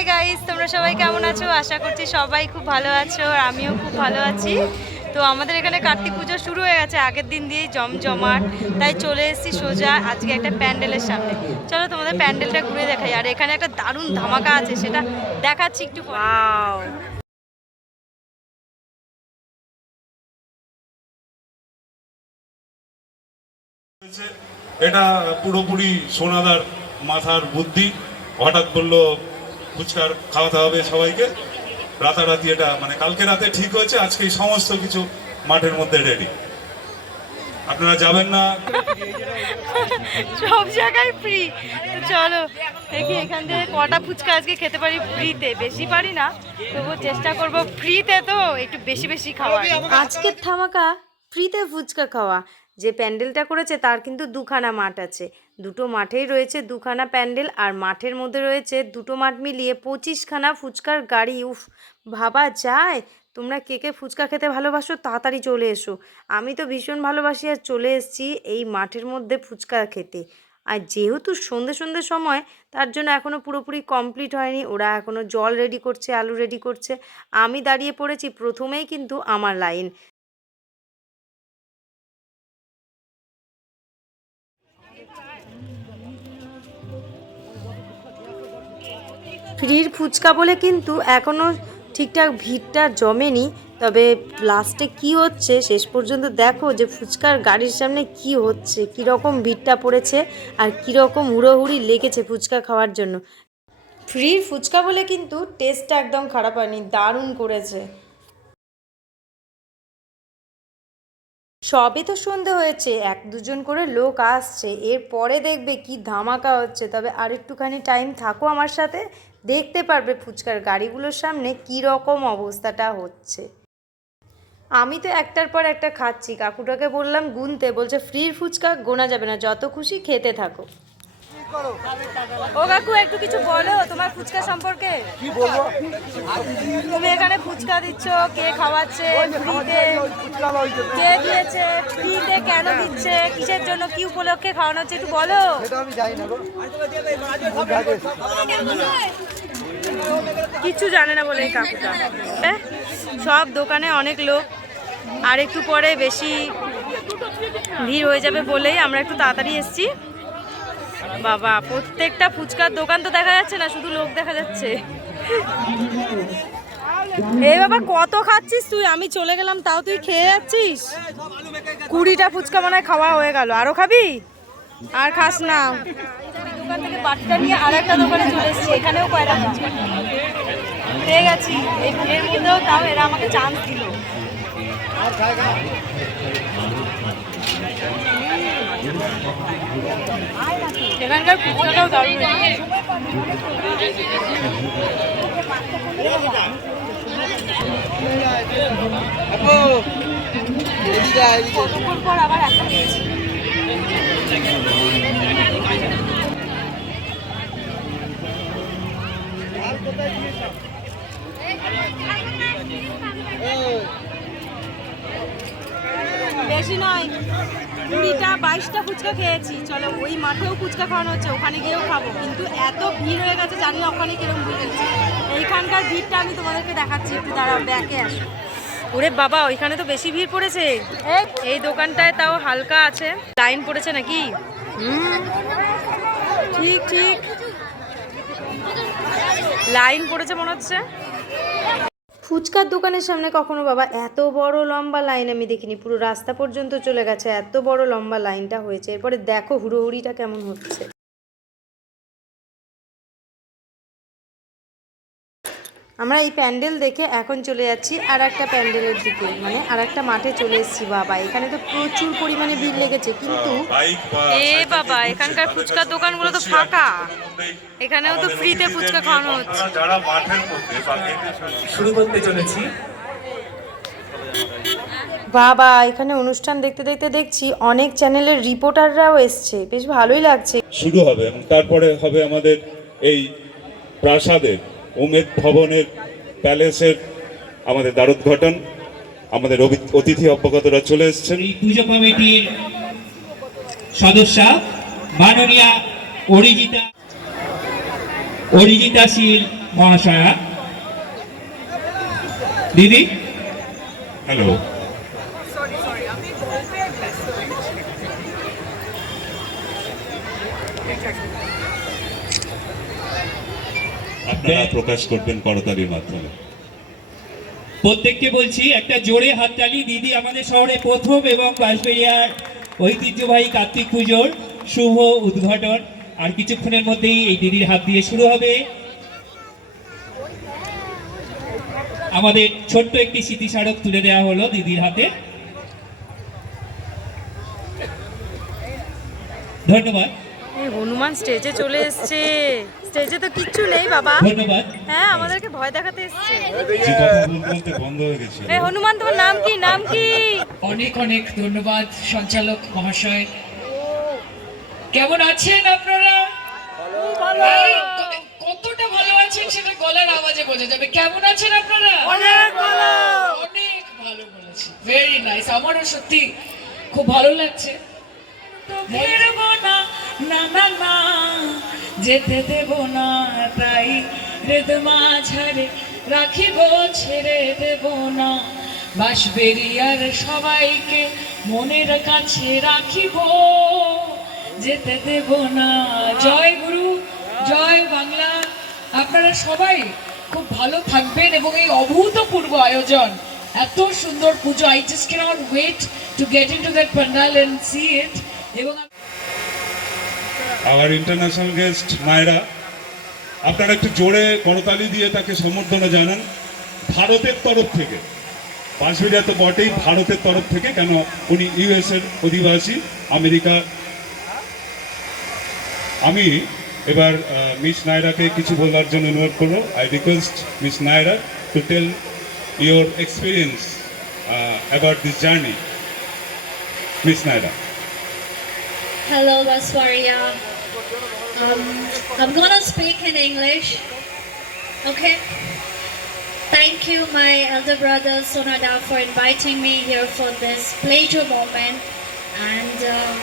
Hi guys তোমরা সবাই কেমন আছো? আশা করছি সবাই খুব ভালো আছো আর আমিও খুব ভালো আছি। তো আমাদের এখানে কার্তিক পুজো শুরু হয়ে গেছে আগের দিন দিয়েই জমজমাট। তাই চলে এসেছি সোজা আজকে একটা প্যান্ডেলের সামনে। চলো তোমাদের প্যান্ডেলটা ঘুরে দেখাই। আর এখানে একটা দারুণ ধামাকা আছে সেটা দেখাচ্ছি একটু ওয়াও এটা পুরোপুরি সোনাদার মাথার বুদ্ধি। হঠাৎ বলল ফুচকার খাওয়াতে হবে সবাইকে। রাতারাতি এটা মানে কালকে রাতে ঠিক হয়েছে আজকে সমস্ত কিছু মাঠের মধ্যে রেডি আপনারা যাবেন না? সব জায়গায় ফ্রি চলো দেখি এখান থেকে কটা ফুচকা আজকে খেতে পারি ফ্রিতে বেশি পারি না তবুও চেষ্টা করব ফ্রিতে তো একটু বেশি বেশি খাওয়া আজকের থামাকা ফ্রিতে ফুচকা খাওয়া। যে প্যান্ডেলটা করেছে তার কিন্তু দুখানা মাঠ আছে। দুটো মাঠেই রয়েছে দুখানা প্যান্ডেল আর মাঠের মধ্যে রয়েছে দুটো মাঠ মিলিয়ে পঁচিশখানা ফুচকার গাড়ি। উফ, ভাবা যায়? তোমরা কে কে ফুচকা খেতে ভালোবাসো তাড়াতাড়ি চলে এসো। আমি তো ভীষণ ভালোবাসি আর চলে এসেছি এই মাঠের মধ্যে ফুচকা খেতে। আর যেহেতু সন্ধে সন্ধে সময়, তার জন্য এখনও পুরোপুরি কমপ্লিট হয়নি। ওরা এখনও জল রেডি করছে, আলু রেডি করছে। আমি দাঁড়িয়ে পড়েছি প্রথমেই কিন্তু আমার লাইন ফ্রির ফুচকা বলে কিন্তু এখনও ঠিকঠাক ভিড়টা জমেনি। তবে লাস্টে কি হচ্ছে শেষ পর্যন্ত দেখো যে ফুচকার গাড়ির সামনে কি হচ্ছে, কীরকম ভিড়টা পড়েছে আর কীরকম হুড়োহুড়ি লেগেছে ফুচকা খাওয়ার জন্য। ফ্রির ফুচকা বলে কিন্তু টেস্টটা একদম খারাপ হয়নি, দারুণ করেছে। সবে তো সন্ধে হয়েছে, এক দুজন করে লোক আসছে, এরপরে দেখবে কি ধামাকা হচ্ছে। তবে আর একটুখানি টাইম থাকো আমার সাথে, দেখতে পারবে ফুচকার গাড়িগুলোর সামনে কি রকম অবস্থাটা হচ্ছে। আমি তো একটার পর একটা খাচ্ছি, কাকুটাকে বললাম গুনতে, বলছে, ফ্রির ফুচকা গোনা যাবে না, যত খুশি খেতে থাকো। ও কাকু একটু কিছু বলো তোমার ফুচকা সম্পর্কে? কি বলব? তুমি এখানে ফুচকা দিচ্ছ কে খাওয়াচ্ছে ফ্রিতে? কে দিয়েছে ফ্রিতে কেন দিচ্ছে কিসের জন্য কি উপলক্ষে খাওয়ানো হচ্ছে একটু বলো। আমি জানি না গো। কিচ্ছু জানে না বলে এই কাকুটা। হ্যাঁ? সব দোকানে অনেক লোক আর একটু পরে বেশি ভিড় হয়ে যাবে বলেই আমরা একটু তাড়াতাড়ি এসেছি। বাবা, প্রত্যেকটা ফুচকার দোকান তো দেখা যাচ্ছে না, শুধু লোক দেখা যাচ্ছে। এই বাবা, কত খাচ্ছিস তুই? আমি চলে গেলাম, তাও তুই খেয়ে যাচ্ছিস? কুড়িটা ফুচকা মনে খাওয়া হয়ে গেল। আরও খাবি? আর খাস না। দোকান থেকে বাটিটা নিয়ে আর একটা দোকানে চলে এসেছি, এখানেও কয়টা ফুচকা? পেয়ে গেছি। মধ্যেও তাও এরা আমাকে চান্স দিল। এখানকার ফুচকাটাও বেশি নয়। কুড়িটা বাইশটা ফুচকা খেয়েছি। চলো, ওই মাঠেও ফুচকা খাওয়ানো হচ্ছে, ওখানে গিয়েও খাব। কিন্তু এত ভিড় হয়ে গেছে, জানি না ওখানে কীরকম ভিড় হয়েছে এইখানকার ভিড়টা আমি তোমাদেরকে দেখাচ্ছি, একটু দাঁড়াও, ব্যাকে আসো। ওরে বাবা, ওইখানে তো বেশি ভিড় পড়েছে। এই দোকানটায় তাও হালকা আছে। লাইন পড়েছে নাকি? ঠিক ঠিক। লাইন পড়েছে মনে হচ্ছে। ফুচকার দোকানের সামনে কখনো বাবা, এত বড় লম্বা লাইন আমি দেখিনি। পুরো রাস্তা পর্যন্ত চলে গেছে, এত বড় লম্বা লাইনটা হয়েছে। এরপরে দেখো হুড়োহুড়িটা কেমন হচ্ছে। আমরা এই প্যান্ডেল দেখে এখন চলে যাচ্ছি আর একটা প্যান্ডেলের দিকে। মানে আর একটা মাঠে চলে এসেছি বাবা। এখানে তো প্রচুর পরিমাণে ভিড় লেগেছে কিন্তু এ বাবা এখানকার ফুচকার দোকানগুলো তো ফাঁকা। এখানেও তো ফ্রিতে ফুচকা খাওয়ানো হচ্ছে। যারা মাঠের মধ্যে শুরু করতে চলেছি বাবা এখানে অনুষ্ঠান দেখতে দেখতে দেখছি অনেক চ্যানেলের রিপোর্টাররাও এসছে। বেশ ভালোই লাগছে। শুরু হবে তারপরে হবে আমাদের এই প্রাসাদের উমেদ ভবনের প্যালেসের আমাদের দ্বারোদ্ঘাটন আমাদের অতিথি অভ্যাগতরা চলে এসেছেন। এই পুজো কমিটির সদস্য মাননীয়া অরিজিতা অরিজিতা শীল মহাশয়া। দিদি? হ্যালো আপনারা প্রকাশ করবেন করতালির মাধ্যমে। প্রত্যেককে বলছি একটা জোরে হাততালি দিদি আমাদের শহরে প্রথম এবং বাঁশবেড়িয়ার ঐতিহ্যবাহী কার্তিক পুজোর শুভ উদ্ঘাটন। আর কিছুক্ষণের মধ্যেই এই দিদির হাত দিয়ে শুরু হবে। আমাদের ছোট্ট একটি স্মৃতিস্মারক তুলে দেওয়া হলো দিদির হাতে। ধন্যবাদ। হনুমান স্টেজে চলে এসছে। স্টেজে তো কিচ্ছু নেই বাবা। হ্যাঁ আমাদেরকে ভয় দেখাতে এসছে। হয়ে হনুমান তোমার নাম কি? নাম কি? অনেক অনেক ধন্যবাদ সঞ্চালক মহাশয়। কেমন আছেন আপনারা? এই, কতটা ভালো আছেন সেটা গলার আওয়াজে বোঝা যাবে। কেমন আছেন আপনারা? অনেক ভালো। অনেক ভালো বলেছি। ভেরি নাইস আমারও সত্যি খুব ভালো লাগছে। তো ফিরবো না। না না না, যেতে দেব না, তাই হৃদ মাঝারে রাখিব, ছেড়ে দেব না। বাঁশবেরিয়ার সবাইকে মনের কাছে রাখিব, যেতে দেব না। জয় গুরু, জয় বাংলা। আপনারা সবাই খুব ভালো থাকবেন এবং এই অভূতপূর্ব আয়োজন, এত সুন্দর পুজো। I just can't wait to get into that pandal and see it এবং আওয়ার ইন্টারন্যাশনাল গেস্ট মায়েরা আপনারা একটু জোরে করতালি দিয়ে তাকে সম্বর্ধনা জানান। ভারতের তরফ থেকে। বাঁশবেড়িয়া তো বটেই ভারতের তরফ থেকে, কেন উনি ইউএস এর অধিবাসী, আমেরিকা। আমি এবার মিস নায়রাকে কিছু বলার জন্য অনুরোধ করব। I request miss Naira to tell your experience about this journey miss Naira. Baswaria. Um, I'm gonna speak in English. Okay. Thank you, my elder brother Sonada, for inviting me here for this pleasure moment. And um,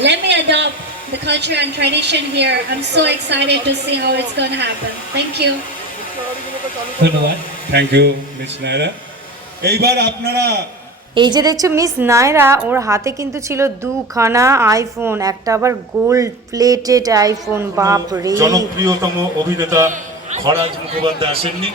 let me adopt the culture and tradition here. I'm so excited to see how it's gonna happen. Thank you. ধন্যবাদ thank you miss Naira এইবার আপনারা এই যে দেখছ miss Naira ওর হাতে কিন্তু ছিল দুখানা আইফোন একটা আবার গোল্ড প্লেটেড আইফোন বাপ রে জনপ্রিয়তম অভিনেতা খরাজ মুখোপাধ্যায় আসেননি।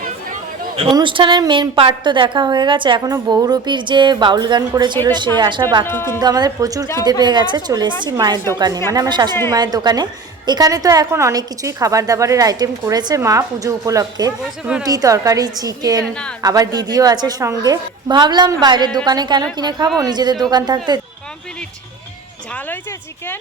অনুষ্ঠানের মেন পার্ট তো দেখা হয়ে গেছে। এখনও বৌরপির যে বাউল গান করেছিল সে আসা বাকি কিন্তু আমাদের প্রচুর খিদে পেয়ে গেছে। চলে এসেছি মায়ের দোকানে মানে আমার শাশুড়ি মায়ের দোকানে। এখানে তো এখন অনেক কিছুই খাবার দাবারের আইটেম করেছে মা পুজো উপলক্ষে। রুটি তরকারি চিকেন আবার দিদিও আছে সঙ্গে। ভাবলাম বাইরের দোকানে কেন কিনে খাব? নিজেদের দোকান থাকতে কমপ্লিট ঝাল হয়েছে চিকেন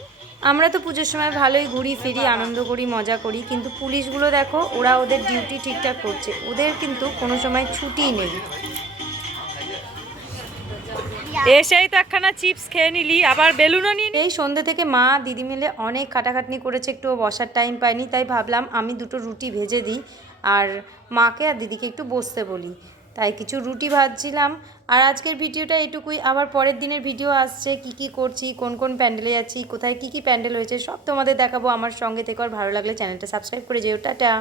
আমরা তো পুজোর সময় ভালোই ঘুরি ফিরি আনন্দ করি মজা করি কিন্তু পুলিশগুলো দেখো ওরা ওদের ডিউটি ঠিকঠাক করছে। ওদের কিন্তু কোনো সময় ছুটি নেই। এসেই তো একখানা চিপস খেয়ে নিলি আবার বেলুনও নিয়ে এই সন্ধ্যে থেকে মা দিদি মিলে অনেক খাটাখাটনি করেছে একটু বসার টাইম পাইনি তাই ভাবলাম আমি দুটো রুটি ভেজে দিই আর মাকে আর দিদিকে একটু বসতে বলি। তাই কিছু রুটি ভাজছিলাম আর আজকের ভিডিওটা এটুকুই। আবার পরের দিনের ভিডিও আসছে কি কি করছি কোন কোন প্যান্ডেলে যাচ্ছি কোথায় কি কি প্যান্ডেল হয়েছে সব তোমাদের দেখাবো। আমার সঙ্গে থেকে আর ভালো লাগলে চ্যানেলটা সাবস্ক্রাইব করে যেও। টাটা।